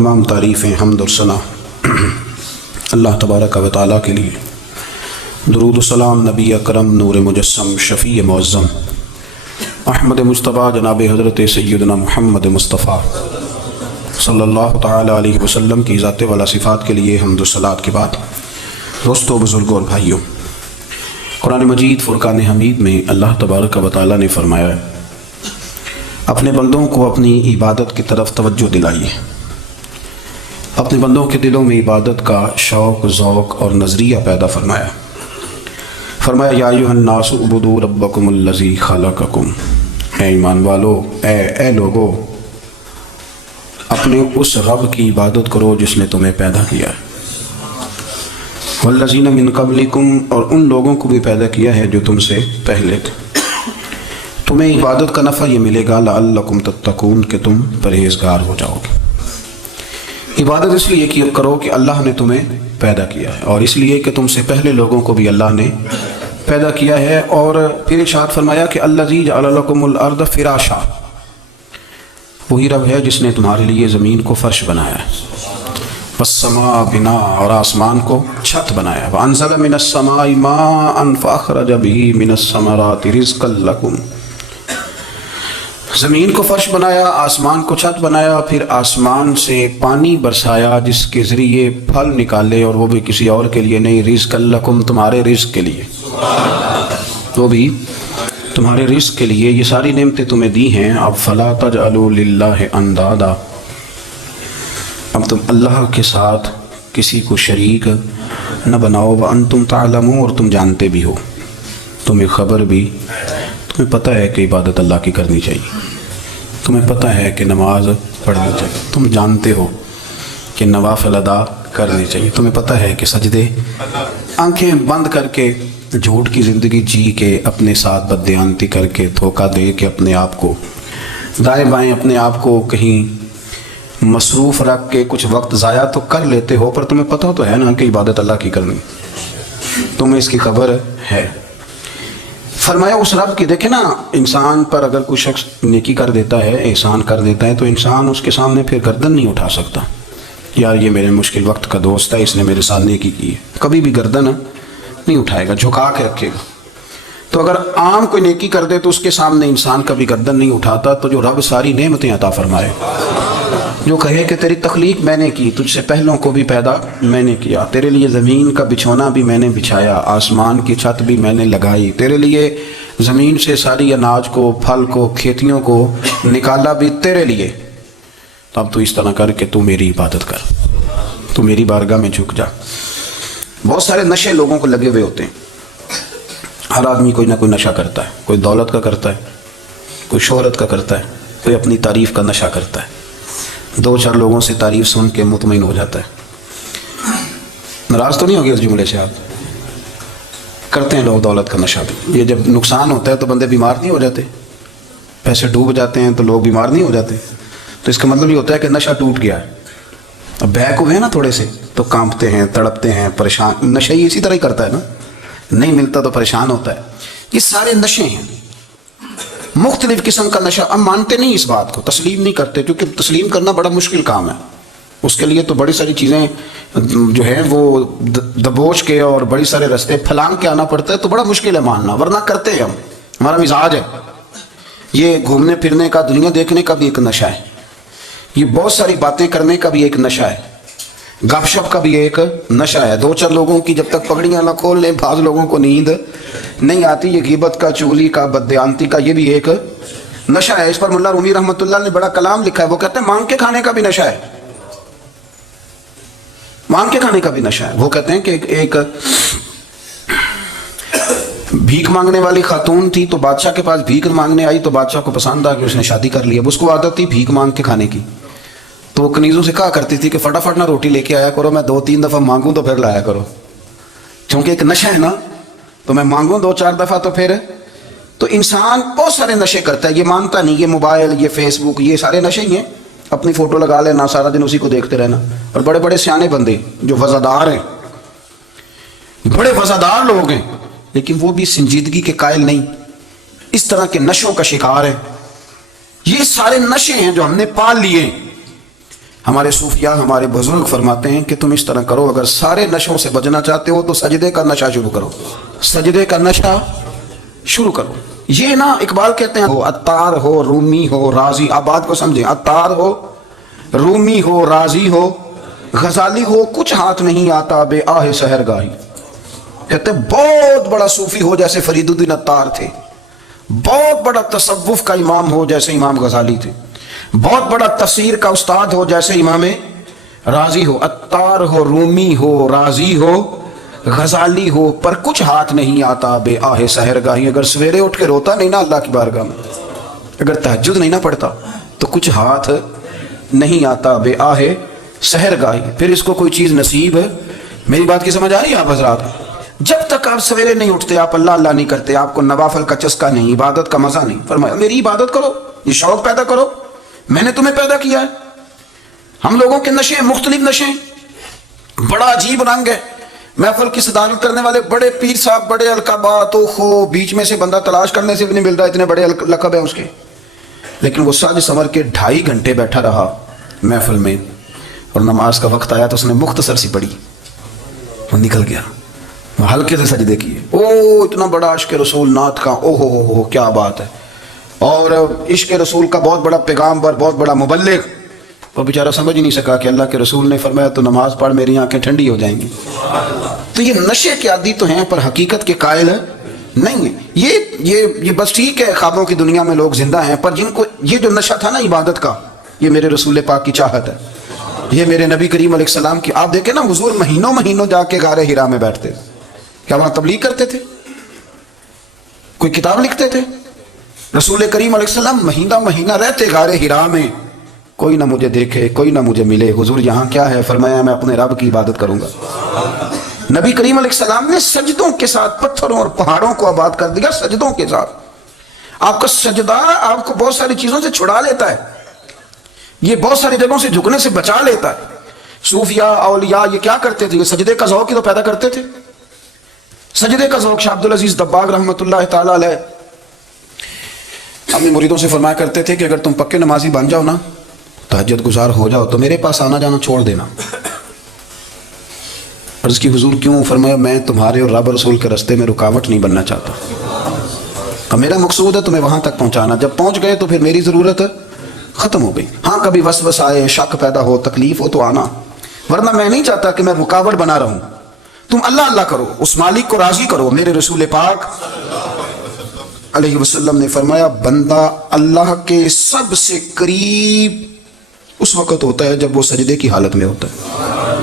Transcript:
تمام تعریفیں حمد و ثنا اللہ تبارک و تعالیٰ کے لیے۔ درود و سلام نبی اکرم نور مجسم شفیع معظم احمد مصطفیٰ جناب حضرت سیدنا محمد مصطفیٰ صلی اللہ تعالیٰ علیہ وسلم کی ذات والا صفات کے لیے حمد و صلات کے بعد، دوستو، بزرگوں اور بھائیوں، قرآن مجید فرقان حمید میں اللہ تبارک و تعالیٰ نے فرمایا ہے اپنے بندوں کو اپنی عبادت کی طرف توجہ دلائیے، اپنے بندوں کے دلوں میں عبادت کا شوق، ذوق اور نظریہ پیدا فرمایا۔ فرمایا یا ایھا الناس اعبدوا ربکم الذی خلقکم، اے ایمان والو، اے لوگو، اپنے اس رب کی عبادت کرو جس نے تمہیں پیدا کیا ہے، والذین من قبلکم، اور ان لوگوں کو بھی پیدا کیا ہے جو تم سے پہلے تھے۔ تمہیں عبادت کا نفع یہ ملے گا لعلکم تتقون، کہ تم پرہیزگار ہو جاؤ گے۔ عبادت اس لیے کرو کہ اللہ نے تمہیں پیدا کیا ہے، اور اس لیے کہ تم سے پہلے لوگوں کو بھی اللہ نے پیدا کیا ہے۔ اور پھر ارشاد فرمایا کہ الذی جعل لکم الارض فراشا، وہی رب ہے جس نے تمہارے لیے زمین کو فرش بنایا ہے، والسماء بنا، اور آسمان کو چھت بنایا، وانزل من السماء ماء فاخرج به من الثمرات رزقا لکم، زمین کو فرش بنایا، آسمان کو چھت بنایا، پھر آسمان سے پانی برسایا جس کے ذریعے پھل نکالے، اور وہ بھی کسی اور کے لیے نہیں، رزقا لکم، تمہارے رزق کے لیے، وہ بھی تمہارے رزق کے لیے۔ یہ ساری نعمتیں تمہیں دی ہیں، اب فلا تجعلوا للہ اندادا، اب تم اللہ کے ساتھ کسی کو شریک نہ بناؤ، وانتم تعلمون، اور تم جانتے بھی ہو، تمہیں خبر بھی، تمہیں پتہ ہے کہ عبادت اللہ کی کرنی چاہیے، تمہیں پتہ ہے کہ نماز پڑھنی چاہیے، تم جانتے ہو کہ نوافل ادا کرنی چاہیے، تمہیں پتہ ہے کہ سجدے آنکھیں بند کر کے جھوٹ کی زندگی جی کے، اپنے ساتھ بددیانتی کر کے، دھوکہ دے کے، اپنے آپ کو دائیں بائیں اپنے آپ کو کہیں مصروف رکھ کے کچھ وقت ضائع تو کر لیتے ہو، پر تمہیں پتہ تو ہے نا کہ عبادت اللہ کی کرنی، تمہیں اس کی خبر ہے۔ فرمایا اس رب کی، دیکھیں نا، انسان پر اگر کوئی شخص نیکی کر دیتا ہے، احسان کر دیتا ہے، تو انسان اس کے سامنے پھر گردن نہیں اٹھا سکتا، یار یہ میرے مشکل وقت کا دوست ہے، اس نے میرے ساتھ نیکی کی ہے، کبھی بھی گردن نہیں اٹھائے گا، جھکا کے رکھے گا۔ تو اگر عام کوئی نیکی کر دے تو اس کے سامنے انسان کبھی گردن نہیں اٹھاتا، تو جو رب ساری نعمتیں عطا فرمائے، جو کہے کہ تیری تخلیق میں نے کی، تجھ سے پہلوں کو بھی پیدا میں نے کیا، تیرے لیے زمین کا بچھونا بھی میں نے بچھایا، آسمان کی چھت بھی میں نے لگائی، تیرے لیے زمین سے ساری اناج کو، پھل کو، کھیتیوں کو نکالا بھی تیرے لیے، تو اب تو اس طرح کر کہ تو میری عبادت کر، تو میری بارگاہ میں جھک جا۔ بہت سارے نشے لوگوں کو لگے ہوئے ہوتے ہیں، ہر آدمی کوئی نہ کوئی نشہ کرتا ہے، کوئی دولت کا کرتا ہے، کوئی شہرت کا کرتا ہے، کوئی اپنی تعریف کا نشہ کرتا ہے، دو چار لوگوں سے تعریف سن کے مطمئن ہو جاتا ہے۔ ناراض تو نہیں ہوگے اس جملے سے؟ آپ کرتے ہیں لوگ دولت کا نشہ بھی، یہ جب نقصان ہوتا ہے تو بندے بیمار نہیں ہو جاتے، پیسے ڈوب جاتے ہیں تو لوگ بیمار نہیں ہو جاتے، تو اس کا مطلب یہ ہوتا ہے کہ نشہ ٹوٹ گیا ہے۔ اب بیک ہوئے ہیں نا تھوڑے سے تو کانپتے ہیں، تڑپتے ہیں، پریشان، نشہ ہی اسی طرح ہی کرتا ہے نا، نہیں ملتا تو پریشان ہوتا ہے۔ یہ سارے نشے ہیں، مختلف قسم کا نشہ۔ ہم مانتے نہیں اس بات کو، تسلیم نہیں کرتے، کیونکہ تسلیم کرنا بڑا مشکل کام ہے، اس کے لیے تو بڑی ساری چیزیں جو ہیں وہ دبوچ کے اور بڑی سارے رستے پھلانگ کے آنا پڑتا ہے، تو بڑا مشکل ہے ماننا، ورنہ کرتے ہیں ہم، ہمارا مزاج ہے۔ یہ گھومنے پھرنے کا، دنیا دیکھنے کا بھی ایک نشہ ہے، یہ بہت ساری باتیں کرنے کا بھی ایک نشہ ہے، گپ شپ کا بھی ایک نشہ ہے۔ دو چار لوگوں کی جب تک پگڑیاں نہ کھول لیں، بعض لوگوں کو نیند نہیں آتی، یہ غیبت کا، چغلی کا، بددیانتی کا، یہ بھی ایک نشہ ہے۔ اس پر ملا رومی رحمۃ اللہ نے بڑا کلام لکھا ہے، وہ کہتے ہیں مانگ کے کھانے کا بھی نشہ ہے، مانگ کے کھانے کا بھی نشہ ہے۔ وہ کہتے ہیں کہ ایک بھیک مانگنے والی خاتون تھی، تو بادشاہ کے پاس بھیک مانگنے آئی، تو بادشاہ کو پسند آ کہ اس نے شادی کر لی۔ اب اس کو عادت تھی بھیک مانگ کے کھانے کی، تو وہ کنیزوں سے کہا کرتی تھی کہ فٹافٹ نہ روٹی لے کے آیا کرو، میں 2-3 دفعہ مانگوں تو پھر لایا کرو، چونکہ ایک نشہ ہے نا، تو میں مانگوں 2-4 دفعہ تو پھر۔ تو انسان بہت سارے نشے کرتا ہے، یہ مانتا نہیں، یہ موبائل، یہ فیس بک، یہ سارے نشے ہی ہیں۔ اپنی فوٹو لگا لینا، سارا دن اسی کو دیکھتے رہنا، اور بڑے بڑے سیانے بندے جو وزادار ہیں، بڑے وزادار لوگ ہیں، لیکن وہ بھی سنجیدگی کے قائل نہیں، اس طرح کے نشوں کا شکار ہیں۔ یہ سارے نشے ہیں جو ہم نے پال لیے، ہمارے صوفیاء ہمارے بزرگ فرماتے ہیں کہ تم اس طرح کرو، اگر سارے نشوں سے بچنا چاہتے ہو تو سجدے کا نشہ شروع کرو، سجدے کا نشہ شروع کرو۔ یہ نا اقبال کہتے ہیں عطار ہو رومی ہو رازی، آپ بات کو سمجھیں، عطار ہو رومی ہو رازی ہو غزالی ہو، کچھ ہاتھ نہیں آتا بے آہ سحر گاہی۔ کہتے ہیں بہت بڑا صوفی ہو جیسے فرید الدین عطار تھے، بہت بڑا تصوف کا امام ہو جیسے امام غزالی تھے، بہت بڑا تفسیر کا استاد ہو جیسے امام رازی ہو، عطار ہو رومی ہو رازی ہو غزالی ہو، پر کچھ ہاتھ نہیں آتا بے آہ سحر گاہی۔ اگر سویرے اٹھ کے روتا نہیں نا اللہ کی بارگاہ میں، اگر تہجد نہیں نہ پڑھتا تو کچھ ہاتھ نہیں آتا بے آہ سحر گاہی، پھر اس کو کوئی چیز نصیب ہے۔ میری بات کی سمجھ آ رہی ہے آپ حضرات؟ جب تک آپ سویرے نہیں اٹھتے، آپ اللہ اللہ نہیں کرتے، آپ کو نوافل کا چسکا نہیں، عبادت کا مزہ نہیں، فرمایا میری عبادت کرو، یہ شوق پیدا کرو، میں نے تمہیں پیدا کیا ہے۔ ہم لوگوں کے نشے مختلف نشے، بڑا عجیب رنگ ہے۔ محفل کی صدارت کرنے والے بڑے پیر صاحب، بڑے القابات، اوہو بیچ میں سے بندہ تلاش کرنے سے بھی نہیں ملتا، اتنے بڑے لقب ہیں اس کے، لیکن وہ سج سمر کے 2.5 گھنٹے بیٹھا رہا محفل میں، اور نماز کا وقت آیا تو اس نے مختصر سی پڑھی، وہ نکل گیا، وہ ہلکے سے سجدے کیے، او اتنا بڑا عشق رسول نعت کا، او ہو کیا بات ہے، اور عشق رسول کا بہت بڑا پیغامبر، بہت بڑا مبلغ، وہ بیچارہ سمجھ ہی نہیں سکا کہ اللہ کے رسول نے فرمایا تو نماز پڑھ میری آنکھیں ٹھنڈی ہو جائیں گی۔ تو یہ نشے کے عادی تو ہیں پر حقیقت کے قائل نہیں ہیں۔ یہ بس ٹھیک ہے خوابوں کی دنیا میں لوگ زندہ ہیں، پر جن کو یہ جو نشہ تھا نا عبادت کا، یہ میرے رسول پاک کی چاہت ہے، یہ میرے نبی کریم علیہ السلام کی۔ آپ دیکھیں نا حضور مہینوں جا کے غار حرا میں بیٹھتے، کیا وہاں تبلیغ کرتے تھے؟ کوئی کتاب لکھتے تھے؟ رسول کریم علیہ السلام مہینہ رہتے غار حرا میں، کوئی نہ مجھے دیکھے، کوئی نہ مجھے ملے، حضور یہاں کیا ہے؟ فرمایا میں اپنے رب کی عبادت کروں گا۔ نبی کریم علیہ السلام نے سجدوں کے ساتھ پتھروں اور پہاڑوں کو آباد کر دیا، سجدوں کے ساتھ۔ آپ کا سجدہ آپ کو بہت ساری چیزوں سے چھڑا لیتا ہے، یہ بہت ساری جگہوں سے جھکنے سے بچا لیتا ہے۔ صوفیاء اولیاء یہ کیا کرتے تھے؟ یہ سجدے کا ذوق ہی تو پیدا کرتے تھے، سجدے کا ذوق۔ شاہ عبدالعزیز دباغ رحمۃ اللہ تعالی علیہ اپنے مریدوں سے فرمایا کرتے تھے کہ اگر تم پکے نمازی بن جاؤ نا، تہجد گزار ہو جاؤ، تو میرے پاس آنا جانا چھوڑ دینا۔ عرض کی حضور کیوں؟ فرمایا میں تمہارے اور رب رسول کے راستے میں رکاوٹ نہیں بننا چاہتا، اب میرا مقصود ہے تمہیں وہاں تک پہنچانا، جب پہنچ گئے تو پھر میری ضرورت ختم ہو گئی۔ ہاں کبھی وسوسہ آئے، شک پیدا ہو، تکلیف ہو تو آنا، ورنہ میں نہیں چاہتا کہ میں رکاوٹ بنا رہوں۔ تم اللہ اللہ کرو، اس مالک کو راضی کرو۔ میرے رسول پاک علیہ وسلم نے فرمایا بندہ اللہ کے سب سے قریب اس وقت ہوتا ہے جب وہ سجدے کی حالت میں ہوتا ہے۔